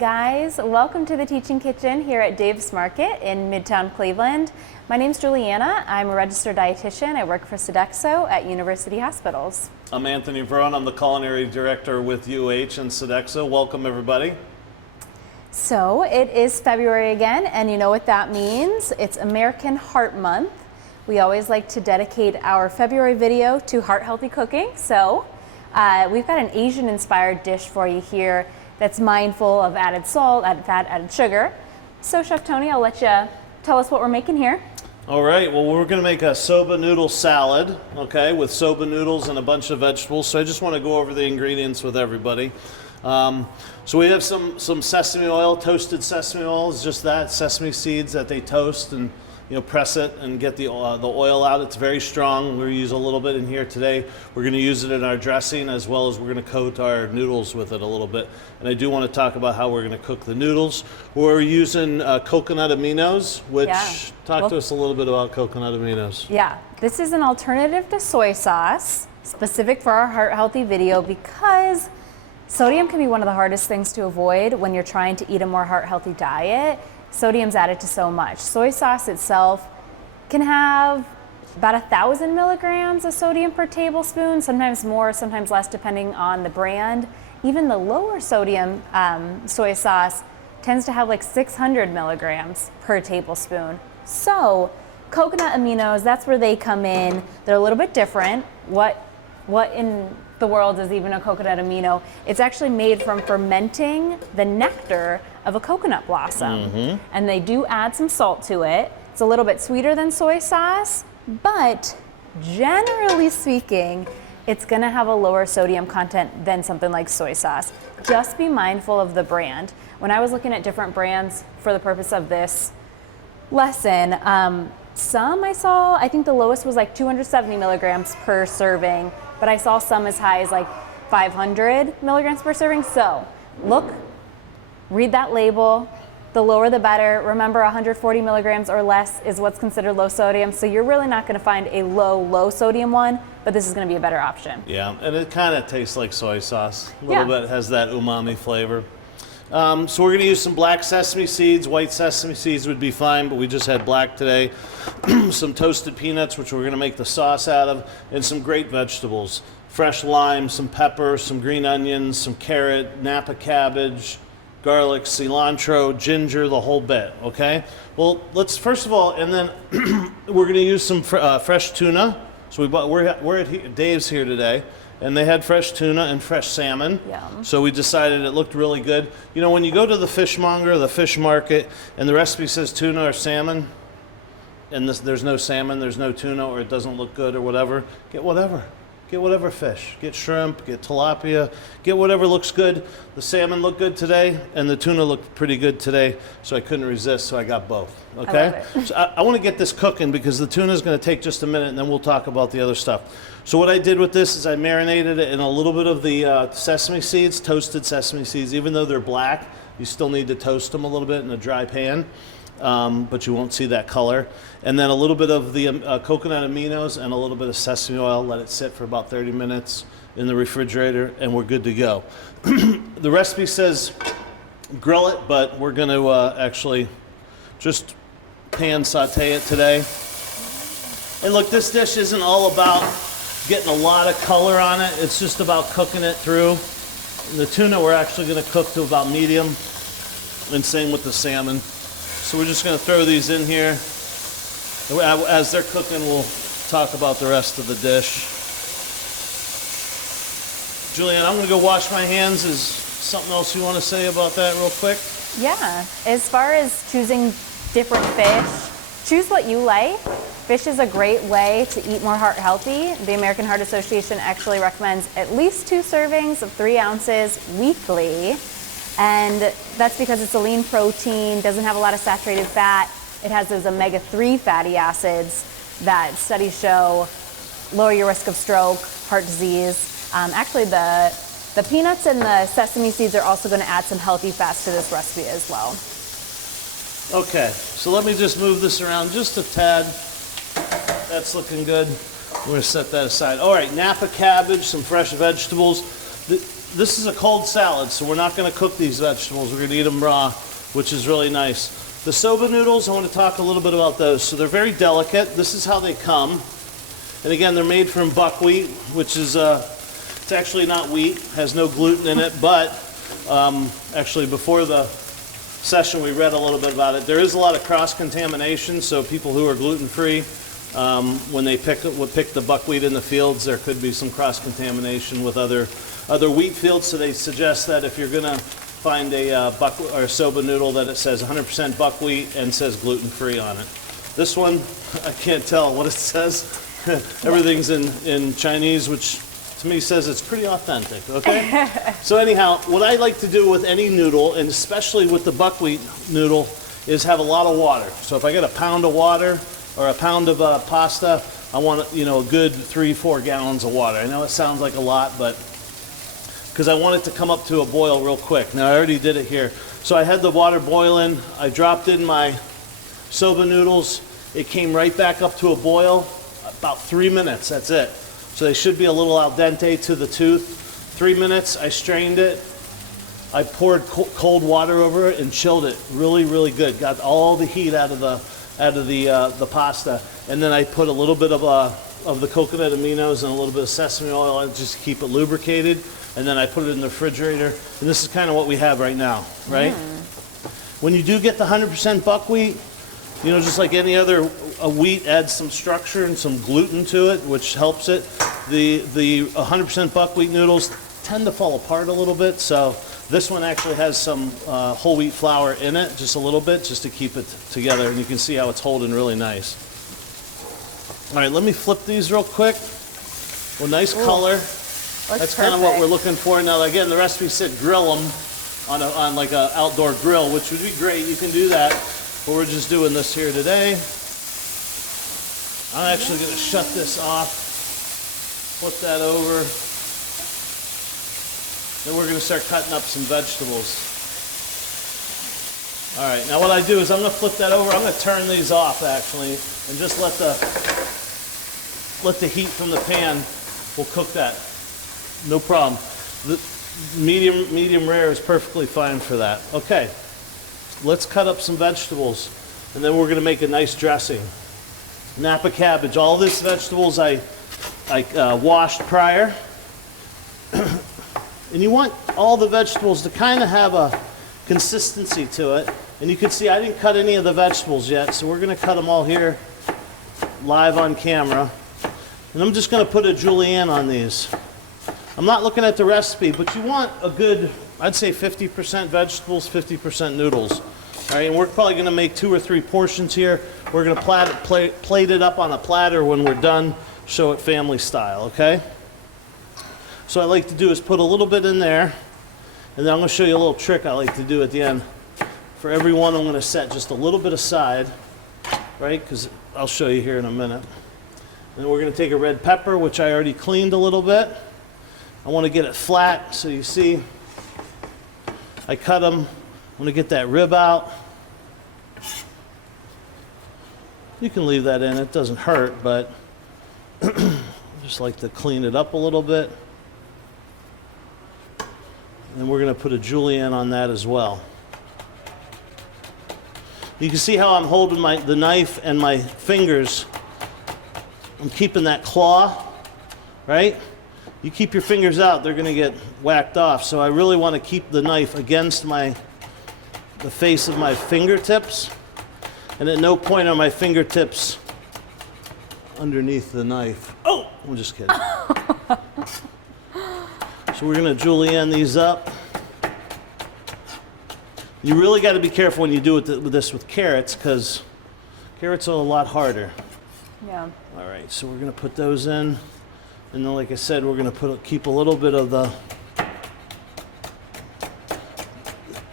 guys, welcome to the Teaching Kitchen here at Dave's Market in Midtown Cleveland. My name's Juliana. I'm a registered dietitian. I work for Sodexo at University Hospitals. I'm Anthony Verona. I'm the culinary director with UH and Sodexo. Welcome everybody. So it is February again, and you know what that means. It's American Heart Month. We always like to dedicate our February video to heart-healthy cooking. So we've got an Asian-inspired dish for you here that's mindful of added salt, added fat, added sugar. So Chef Tony, I'll let you tell us what we're making here. All right, well, we're gonna make a soba noodle salad, okay, with soba noodles and a bunch of vegetables. So I just wanna go over the ingredients with everybody. So we have some sesame oil, toasted sesame oil. Is just that, sesame seeds that they toast and press it and get the oil out. It's very strong. We're gonna use a little bit in here today. We're gonna use it in our dressing, as well as we're gonna coat our noodles with it a little bit. And I do wanna talk about how we're gonna cook the noodles. We're using coconut aminos, which, talk to us a little bit about coconut aminos. Yeah, this is an alternative to soy sauce, specific for our heart healthy video, because sodium can be one of the hardest things to avoid when you're trying to eat a more heart healthy diet. Sodium's added to so much. Soy sauce itself can have about 1,000 milligrams of sodium per tablespoon, sometimes more, sometimes less, depending on the brand. Even the lower sodium soy sauce tends to have like 600 milligrams per tablespoon. So coconut aminos, that's where they come in. They're a little bit different. What in the world is even a coconut amino? It's actually made from fermenting the nectar of a coconut blossom. And they do add some salt to it. It's a little bit sweeter than soy sauce, but generally speaking, it's gonna have a lower sodium content than something like soy sauce. Just be mindful of the brand. When I was looking at different brands for the purpose of this lesson, some I saw, I think the lowest was like 270 milligrams per serving, but I saw some as high as like 500 milligrams per serving. So look, read that label. The lower the better. Remember, 140 milligrams or less is what's considered low sodium. So you're really not gonna find a low sodium one, but this is gonna be a better option. Yeah, and it kind of tastes like soy sauce. A little bit, has that umami flavor. So we're gonna use some black sesame seeds. White sesame seeds would be fine, but we just had black today. Some toasted peanuts, which we're gonna make the sauce out of, and some great vegetables. Fresh lime, some pepper, some green onions, some carrot, Napa cabbage, garlic, cilantro, ginger, the whole bit, okay? Well, let's first of all, and then we're gonna use some fresh tuna. So we're at Dave's here today, and they had fresh tuna and fresh salmon. Yum. So we decided it looked really good. You know, when you go to the fishmonger, the fish market, and the recipe says tuna or salmon, and there's no salmon, there's no tuna, or it doesn't look good or whatever, get whatever. Get whatever fish. Get shrimp, get tilapia, get whatever looks good. The salmon looked good today, and the tuna looked pretty good today, so I couldn't resist, so I got both, okay? I love it. So I want to get this cooking because the tuna is going to take just a minute, and then we'll talk about the other stuff. So what I did with this is I marinated it in a little bit of the sesame seeds, toasted sesame seeds. Even though they're black, you still need to toast them a little bit in a dry pan. But you won't see that color. And then a little bit of the coconut aminos and a little bit of sesame oil. Let it sit for about 30 minutes in the refrigerator, and we're good to go. The recipe says grill it, but we're going to actually just pan saute it today. And look, this dish isn't all about getting a lot of color on it. It's just about cooking it through. The tuna we're actually going to cook to about medium, and same with the salmon. So we're just going to throw these in here. As they're cooking, we'll talk about the rest of the dish. Julianne, I'm going to go wash my hands. Is something else you want to say about that real quick? Yeah, as far as choosing different fish, choose what you like. Fish is a great way to eat more heart healthy. The American Heart Association actually recommends at least 2 servings of 3 ounces weekly. And that's because it's a lean protein, doesn't have a lot of saturated fat. It has those omega-3 fatty acids that studies show lower your risk of stroke, heart disease. Actually, the peanuts and the sesame seeds are also going to add some healthy fats to this recipe as well. Okay, so let me just move this around just a tad. That's looking good. We're going to set that aside. All right, Napa cabbage, some fresh vegetables. this is a cold salad, so we're not going to cook these vegetables. We're going to eat them raw, which is really nice. The soba noodles, I want to talk a little bit about those. So they're very delicate. This is how they come. And again, they're made from buckwheat, which is, it's actually not wheat, has no gluten in it, but actually before the session we read a little bit about it. There is a lot of cross-contamination, so people who are gluten-free, when they pick the buckwheat in the fields, there could be some cross-contamination with other wheat fields, so they suggest that if you're going to find a soba noodle that it says 100% buckwheat and says gluten-free on it. This one, I can't tell what it says. Everything's in Chinese, which to me says it's pretty authentic, okay? So anyhow, what I like to do with any noodle, and especially with the buckwheat noodle, is have a lot of water. So if I get a pound of water or a pound of pasta, I want a good 3-4 gallons of water. I know it sounds like a lot, but because I want it to come up to a boil real quick. Now I already did it here. So I had the water boiling, I dropped in my soba noodles, it came right back up to a boil, about 3 minutes, that's it. So they should be a little al dente to the tooth. 3 minutes, I strained it, I poured cold water over it and chilled it really, really good. Got all the heat out of the pasta. And then I put a little bit of the coconut aminos and a little bit of sesame oil just to keep it lubricated. And then I put it in the refrigerator. And this is kind of what we have right now, right? When you do get the 100% buckwheat, just like any other wheat adds some structure and some gluten to it, which helps it. The 100% buckwheat noodles tend to fall apart a little bit, so this one actually has some whole wheat flour in it, just a little bit, just to keep it together, and you can see how it's holding really nice. All right, let me flip these real quick. Well, nice color. That's kind of what we're looking for. Now, again, the recipe said grill them on like an outdoor grill, which would be great. You can do that, but we're just doing this here today. I'm actually going to shut this off, flip that over. Then we're going to start cutting up some vegetables. All right, now what I do is I'm going to flip that over. I'm going to turn these off, actually, and just let the heat from the pan will cook that. No problem. The medium rare is perfectly fine for that. Okay, let's cut up some vegetables, and then we're going to make a nice dressing. Napa cabbage. All these vegetables I washed prior. And you want all the vegetables to kind of have a consistency to it. And you can see I didn't cut any of the vegetables yet, so we're going to cut them all here live on camera. And I'm just going to put a julienne on these. I'm not looking at the recipe, but you want a good, I'd say 50% vegetables, 50% noodles. All right, and we're probably going to make 2 or 3 portions here. We're going to plate it up on a platter when we're done, show it family style, okay? So what I like to do is put a little bit in there, and then I'm going to show you a little trick I like to do at the end. For every one, I'm going to set just a little bit aside, right? Because I'll show you here in a minute. And then we're going to take a red pepper, which I already cleaned a little bit. I want to get it flat, so you see I cut them. I'm going to get that rib out. You can leave that in, it doesn't hurt, but I just like to clean it up a little bit. And we're going to put a julienne on that as well. You can see how I'm holding the knife and my fingers. I'm keeping that claw, right? You keep your fingers out, they're going to get whacked off. So I really want to keep the knife against the face of my fingertips. And at no point are my fingertips underneath the knife. Oh, I'm just kidding. So we're going to julienne these up. You really got to be careful when you do this with carrots, because carrots are a lot harder. Yeah. All right, so we're going to put those in. And then, like I said, we're going to keep a little bit of the...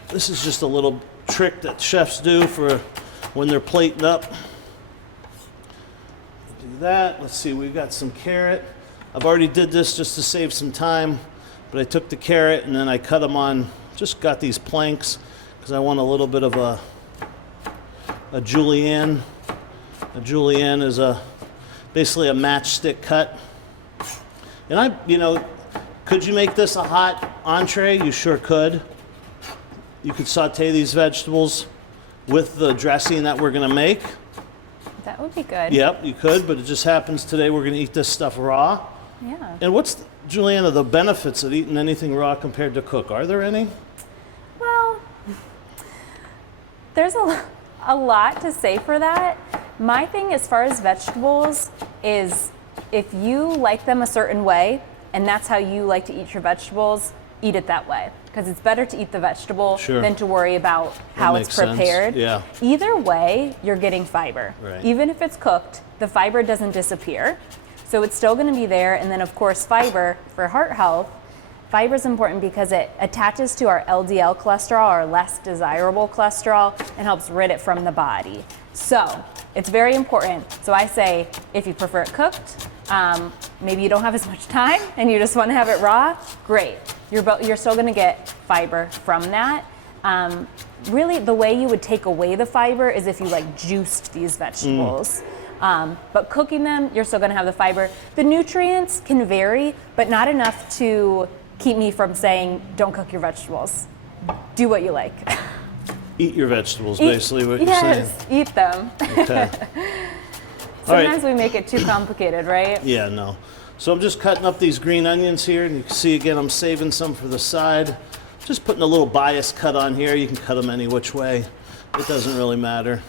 This is just a little trick that chefs do for when they're plating up. Do that. Let's see, we've got some carrot. I've already did this just to save some time, but I took the carrot and then I cut them on, just got these planks because I want a little bit of a julienne. A julienne is basically a matchstick cut. And could you make this a hot entree, you sure could. You could saute these vegetables with the dressing that we're gonna make. That would be good. Yep, you could, but it just happens today we're gonna eat this stuff raw. Yeah. And what's, Juliana, the benefits of eating anything raw compared to cook? Are there any? Well, there's a lot to say for that. My thing as far as vegetables is if you like them a certain way and that's how you like to eat your vegetables, eat it that way. Because it's better to eat the vegetable Sure. than to worry about how it's makes sense. prepared. Yeah. Either way, you're getting fiber. Right. Even if it's cooked, the fiber doesn't disappear. So it's still going to be there. And then, of course, fiber for heart health. Fiber is important because it attaches to our LDL cholesterol, or less desirable cholesterol, and helps rid it from the body. So it's very important. So I say, if you prefer it cooked, maybe you don't have as much time and you just want to have it raw, great. You're still going to get fiber from that. Really, the way you would take away the fiber is if you like juiced these vegetables. But cooking them, you're still going to have the fiber. The nutrients can vary, but not enough to keep me from saying don't cook your vegetables. Do what you like. Eat your vegetables, basically what you're saying. Yes, eat them. Okay. Sometimes we make it too complicated, right? Yeah, no. So I'm just cutting up these green onions here, and you can see again I'm saving some for the side. Just putting a little bias cut on here. You can cut them any which way. It doesn't really matter.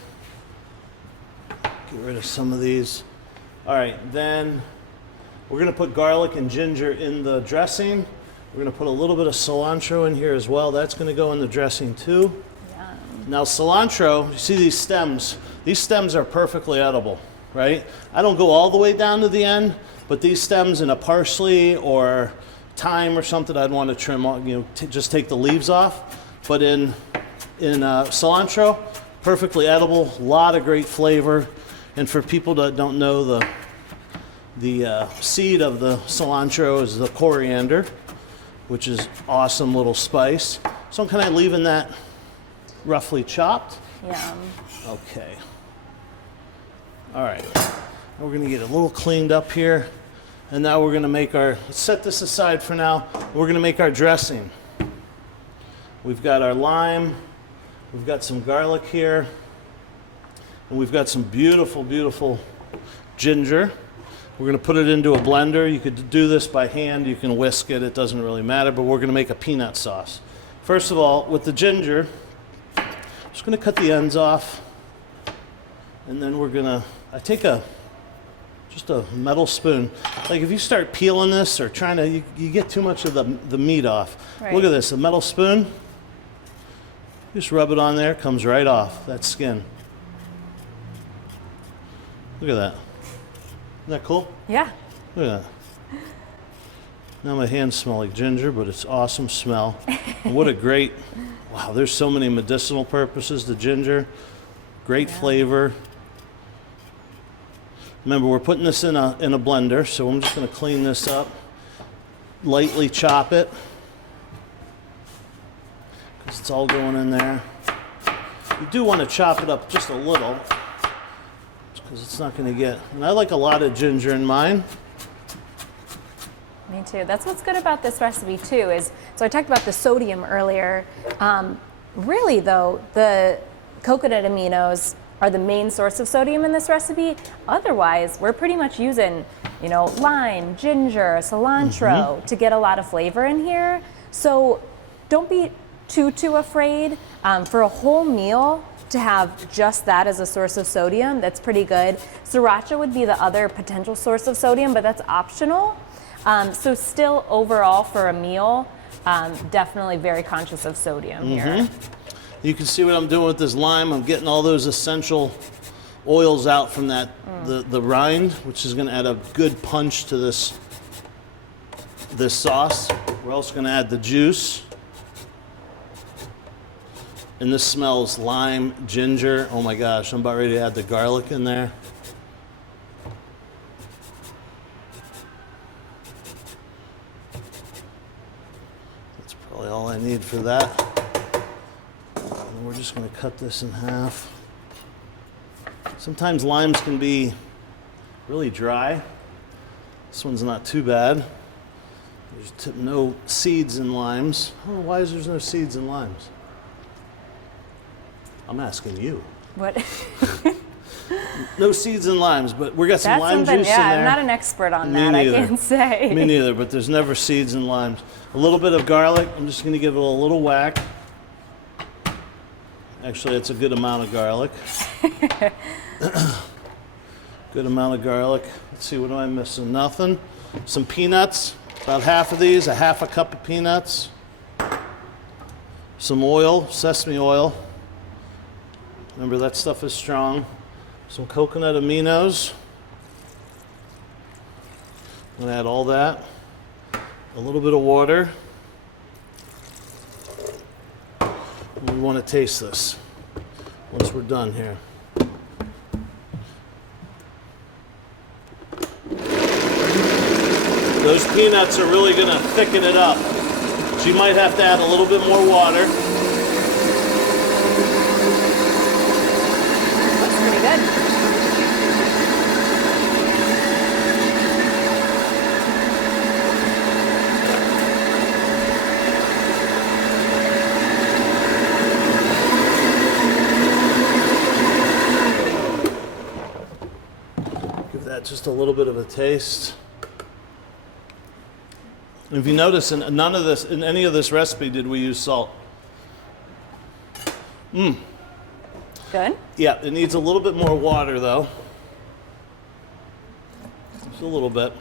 Get rid of some of these. All right, then we're gonna put garlic and ginger in the dressing. We're gonna put a little bit of cilantro in here as well. That's gonna go in the dressing too. Now cilantro, you see these stems? These stems are perfectly edible, right? I don't go all the way down to the end, but these stems in a parsley or thyme or something, I'd want to trim off, just take the leaves off. But in cilantro, perfectly edible, a lot of great flavor. And for people that don't know, the seed of the cilantro is the coriander, which is awesome little spice. So I'm kind of leaving that roughly chopped. Yum. Okay. All right. Now we're going to get a little cleaned up here. And now we're going to make let's set this aside for now. We're going to make our dressing. We've got our lime. We've got some garlic here. And we've got some beautiful, beautiful ginger. We're going to put it into a blender. You could do this by hand. You can whisk it. It doesn't really matter. But we're going to make a peanut sauce. First of all, with the ginger, I'm just going to cut the ends off. And then we're going to, I take just a metal spoon. Like if you start peeling this or trying to, you get too much of the meat off. Right. Look at this, a metal spoon. Just rub it on there, comes right off, that skin. Look at that. Isn't that cool? Yeah. Look at that. Now my hands smell like ginger, but it's awesome smell. And what a great, wow, there's so many medicinal purposes to ginger. Great flavor. Remember, we're putting this in a blender, so I'm just going to clean this up. Lightly chop it, because it's all going in there. You do want to chop it up just a little, because it's not going to get, and I like a lot of ginger in mine. Me too. That's what's good about this recipe too is, so I talked about the sodium earlier. Really though, the coconut aminos are the main source of sodium in this recipe. Otherwise, we're pretty much using, lime, ginger, cilantro to get a lot of flavor in here. So don't be too afraid. For a whole meal, to have just that as a source of sodium, that's pretty good. Sriracha would be the other potential source of sodium, but that's optional. So still overall for a meal, definitely very conscious of sodium here. You can see what I'm doing with this lime. I'm getting all those essential oils out from that the rind, which is going to add a good punch to this sauce. We're also going to add the juice. And this smells lime, ginger. Oh my gosh, I'm about ready to add the garlic in there. That's probably all I need for that. And we're just going to cut this in half. Sometimes limes can be really dry. This one's not too bad. There's no seeds in limes. Oh, why is there no seeds in limes? I'm asking you. What? No seeds in limes, but we got some That's lime something, juice yeah, in there. I'm not an expert on Me that, neither. I can't say. Me neither, but there's never seeds in limes. A little bit of garlic. I'm just going to give it a little whack. Actually, it's a good amount of garlic. Good amount of garlic. Let's see, what am I missing? Nothing. Some peanuts. About half of these, a half a cup of peanuts. Some oil, sesame oil. Remember, that stuff is strong. Some coconut aminos. I'm going to add all that. A little bit of water. We want to taste this once we're done here. Those peanuts are really going to thicken it up. So you might have to add a little bit more water. Looks pretty good. Give that just a little bit of a taste. And if you notice, in any of this recipe did we use salt. Good. Yeah, it needs a little bit more water though. Just a little bit.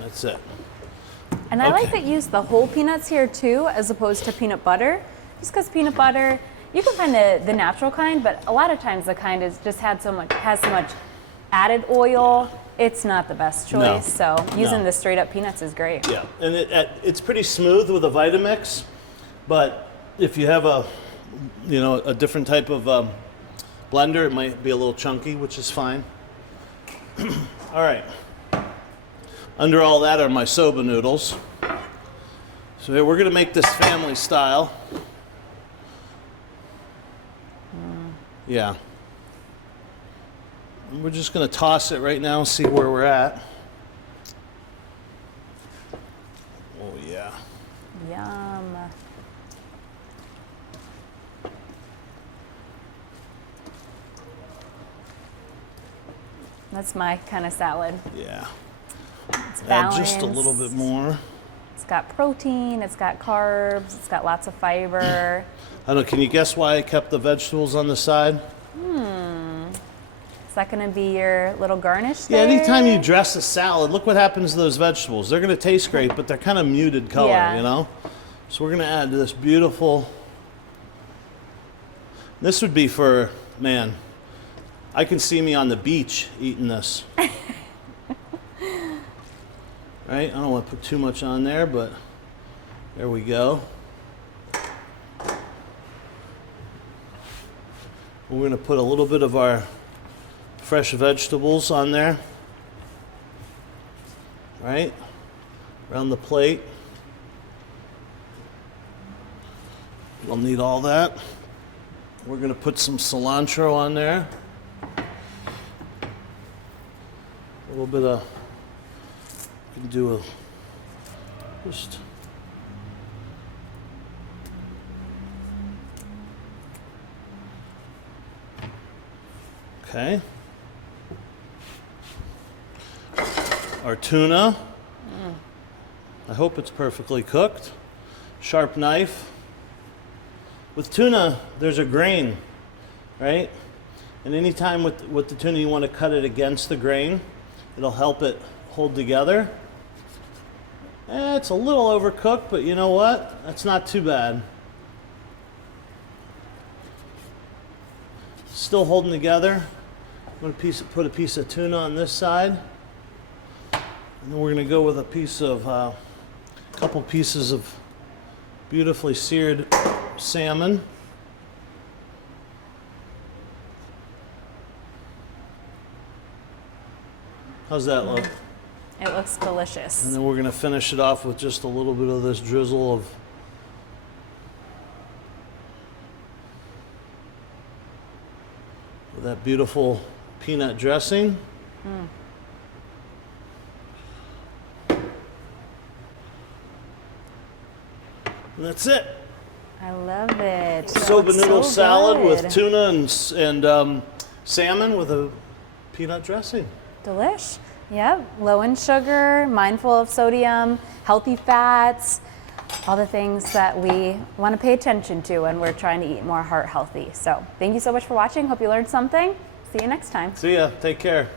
That's it. And I like Okay. that you use the whole peanuts here too, as opposed to peanut butter. Just because peanut butter, you can find the natural kind, but a lot of times the kind is just has so much added oil. It's not the best choice. No. So using No. the straight up peanuts is great. Yeah, and it's pretty smooth with a Vitamix, but if you have a different type of blender, it might be a little chunky, which is fine. All right. Under all that are my soba noodles. So here, we're gonna make this family style. Yeah. And we're just gonna toss it right now and see where we're at. Oh yeah. Yum. That's my kind of salad. Yeah. It's Add balanced. just a little bit more. It's got protein, it's got carbs, it's got lots of fiber. I don't know, can you guess why I kept the vegetables on the side? Is that going to be your little garnish Yeah, there? anytime you dress a salad, look what happens to those vegetables. They're going to taste great, but they're kind of muted color, Yeah. you know? So we're going to add this beautiful... This would be for, man, I can see me on the beach eating this. Right? I don't want to put too much on there, but there we go. We're going to put a little bit of our fresh vegetables on there. Right? Around the plate. We'll need all that. We're going to put some cilantro on there. A little bit of, you can do a, just, okay. Our tuna. I hope it's perfectly cooked. Sharp knife. With tuna, there's a grain, right? And anytime with the tuna you want to cut it against the grain, it'll help it hold together. It's a little overcooked, but you know what? That's not too bad. Still holding together. I'm going to put a piece of tuna on this side. And then we're going to go with a piece of, couple pieces of beautifully seared salmon. How's that look? It looks delicious. And then we're going to finish it off with just a little bit of this drizzle of that beautiful peanut dressing. And that's it. I love it. Soba noodle so salad good. with tuna and salmon with a peanut dressing. Delish. Yep. Low in sugar, mindful of sodium, healthy fats, all the things that we want to pay attention to when we're trying to eat more heart healthy. So thank you so much for watching. Hope you learned something. See you next time. See ya. Take care.